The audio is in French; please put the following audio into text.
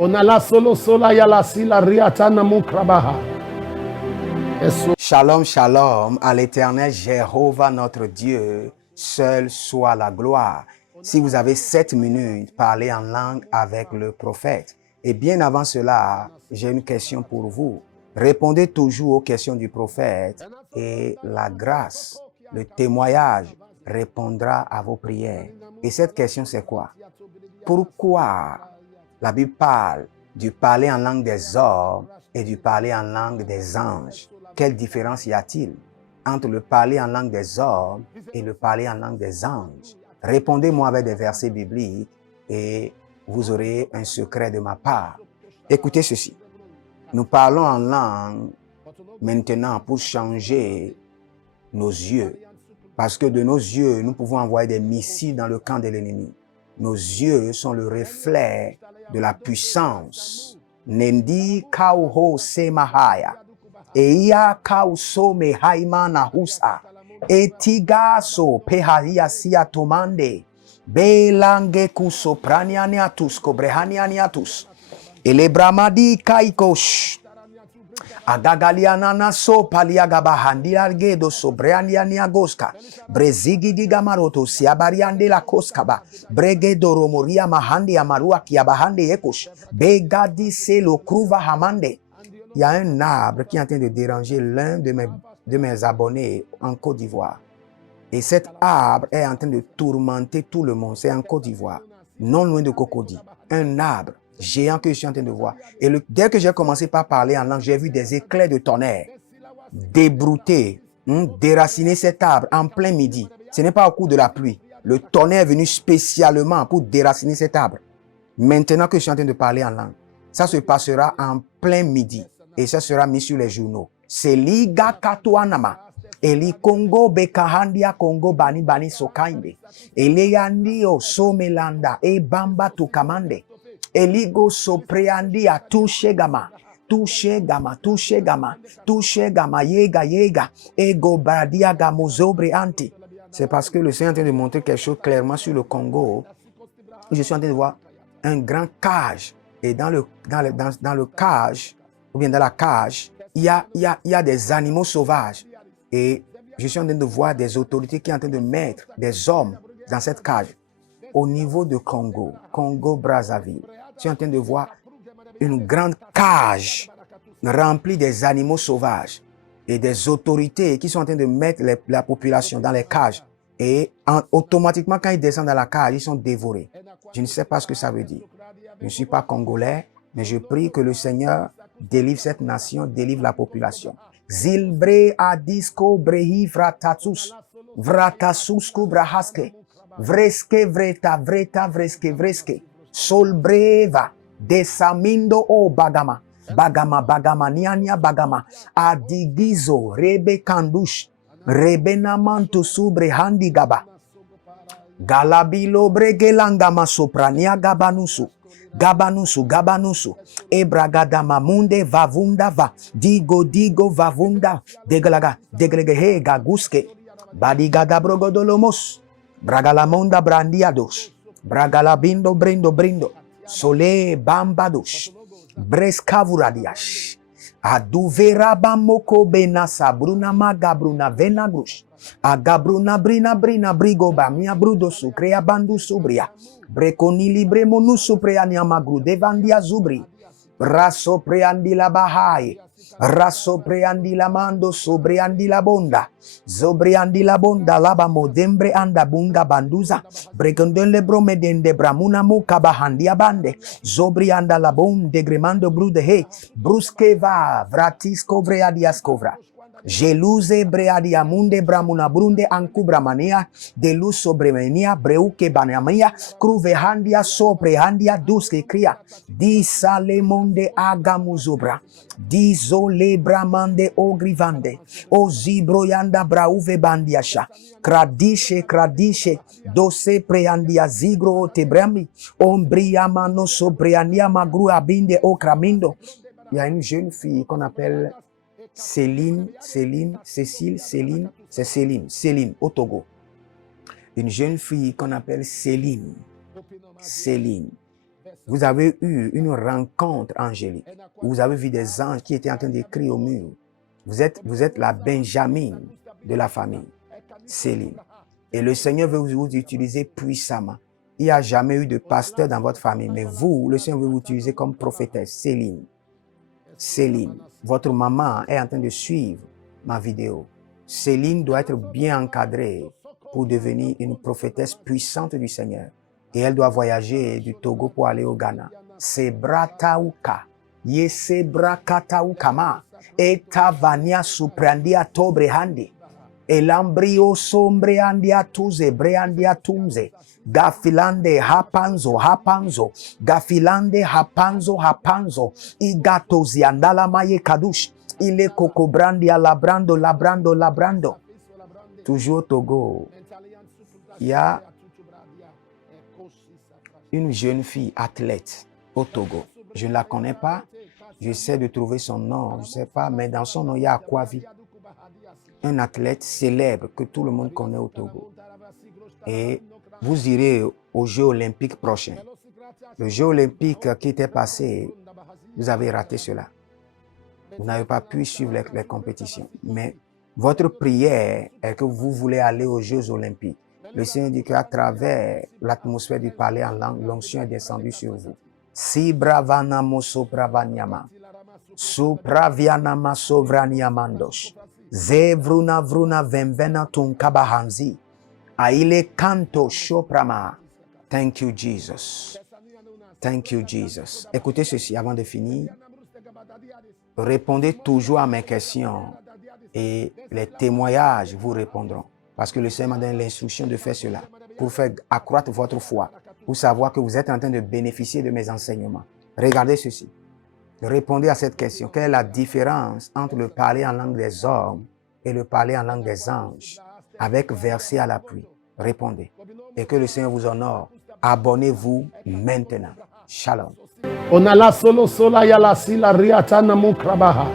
On a la solo sola ya la si la riatana mukrabaha. Shalom, shalom, à l'Éternel Jéhovah notre Dieu, seul soit la gloire. Si vous avez 7 minutes, parlez en langue avec le prophète. Et bien avant cela, j'ai une question pour vous. Répondez toujours aux questions du prophète et la grâce, le témoignage répondra à vos prières. Et cette question, c'est quoi? Pourquoi la Bible parle du parler en langue des hommes et du parler en langue des anges? Quelle différence y a-t-il entre le parler en langue des hommes et le parler en langue des anges? Répondez-moi avec des versets bibliques et vous aurez un secret de ma part. Écoutez ceci. Nous parlons en langue maintenant pour changer nos yeux. Parce que de nos yeux, nous pouvons envoyer des missiles dans le camp de l'ennemi. Nos yeux sont le reflet de la puissance. Nendi kauho semahaya. Eia kauso mehaimana husa. Etigaso peharia sia tomande. Belange kuso pranianiatus kobrehanianiatus. Elebramadi kaikosh. Agagalianana so paliagaba handiargedo sobreandianiagoska. Brezigi di gamaroto siabariande la koskaba. Bregedo romoria mahandi amarua kiabahande ekosh. Begadi se lo kruva hamande. Il y a un arbre qui est en train de déranger l'un de mes abonnés en Côte d'Ivoire. Et cet arbre est en train de tourmenter tout le monde. C'est en Côte d'Ivoire, non loin de Cocody. Un arbre géant que je suis en train de voir. Et dès que j'ai commencé par parler en langue, j'ai vu des éclairs de tonnerre débrouter, déraciner cet arbre en plein midi. Ce n'est pas au cours de la pluie. Le tonnerre est venu spécialement pour déraciner cet arbre. Maintenant que je suis en train de parler en langue, ça se passera en plein midi. Et ça sera mis sur les journaux. C'est Liga Katuanama. Eli Congo Bekahandia Congo Bani Bani Sokainde. Eleyandio Somelanda E Bamba Tukamande. Eligo Sopreandia Tushegama. Tushegama, yega, ego bradia gamozobre anti. C'est parce que le Seigneur est en train de montrer quelque chose clairement sur le Congo. Je suis en train de voir un grand cage. Et dans le cage, ou bien dans la cage, il y a des animaux sauvages. Et je suis en train de voir des autorités qui sont en train de mettre des hommes dans cette cage. Au niveau de Congo-Brazzaville, je suis en train de voir une grande cage remplie des animaux sauvages et des autorités qui sont en train de mettre la population dans les cages. Et automatiquement, quand ils descendent dans la cage, ils sont dévorés. Je ne sais pas ce que ça veut dire. Je ne suis pas congolais, mais je prie que le Seigneur délivre cette nation, délivre la population. Zilbre adisco brehi vratatus, vratasusku brahaske, vreske vreta, vreske, sol breva, desamindo o bagama, niania bagama, adigizo, rebe kandush, rebe namanto subre handigaba, galabilo bregelangama soprania gabanusu, ebragadama munde vavunda va, digo vavunda, deglege gaguske, badigada brogodolomos, bragalamonda brandiados, bragalabindo brindo, sole bambados, breskavuradiash, aduvera bamoko benasa bruna magabruna venagrush, agabruna brina brigo bamia brudo sucrea bandu subria, breconi libre monu supreani amagru devandia zubri, raso preandi la bahai, raso preandi la mando sobreandi la bonda, zobriandi la bonda laba modembre anda bunga banduza, brecondon le bromeden de bramuna muka bahandia bande, zobrianda la bon de gremando brude he, bruskeva vratisco vreadiascovra. Geluze breadia munde bramuna brunde ankubramania de luz sobremenia breuke banamia cruvehandia soprehandia duske cria di sale monde agamuzubra di zole bramande ogrivande o zibroyanda brauve bandiasha kradishe dose preandia zigro tebrami ombria mano sobreania magru abinde okramindo. Il y a une jeune fille qu'on appelle Céline, au Togo. Une jeune fille qu'on appelle Céline. vous avez eu une rencontre angélique. Vous avez vu des anges qui étaient en train d'écrire au mur. Vous êtes la Benjamin de la famille, Céline. Et le Seigneur veut vous utiliser puissamment. Il n'y a jamais eu de pasteur dans votre famille, mais vous, le Seigneur veut vous utiliser comme prophétesse, Céline. Céline, votre maman est en train de suivre ma vidéo. Céline doit être bien encadrée pour devenir une prophétesse puissante du Seigneur. Et elle doit voyager du Togo pour aller au Ghana. Sebratauka, Yesebrakataukama, Etavania suprandia tobrehandi, Elambrio sombreandia tuze, breandia tunze, Gafilande hapanzo, Gafilande hapanzo, Igatozi andala maye kadush, Ile kokobrandia labrando. Toujours au Togo, il y a une jeune fille athlète au Togo. Je ne la connais pas. J'essaie de trouver son nom. Je ne sais pas, mais dans son nom, il y a Akwavi. Un athlète célèbre que tout le monde connaît au Togo. Et vous irez aux Jeux olympiques prochains. Le Jeu olympique qui était passé, vous avez raté cela. Vous n'avez pas pu suivre les compétitions. Mais votre prière est que vous voulez aller aux Jeux olympiques. Le Seigneur dit qu'à travers l'atmosphère du palais en langue, l'onction est descendue sur vous. Si bravanamo sopravanyama, sopravianama sovraniamandosh, zevruna vruna vemvena tunkabahanzi, aile kanto shoprama. Thank you, Jesus. Thank you, Jesus. Écoutez ceci avant de finir. Répondez toujours à mes questions et les témoignages vous répondront. Parce que le Seigneur m'a donné l'instruction de faire cela pour faire accroître votre foi, pour savoir que vous êtes en train de bénéficier de mes enseignements. Regardez ceci. Répondez à cette question. Quelle est la différence entre le parler en langue des hommes et le parler en langue des anges? Avec verset à l'appui. Répondez. Et que le Seigneur vous honore. Abonnez-vous maintenant. Shalom. Onala solo sola yala sila riatana mukrabaha.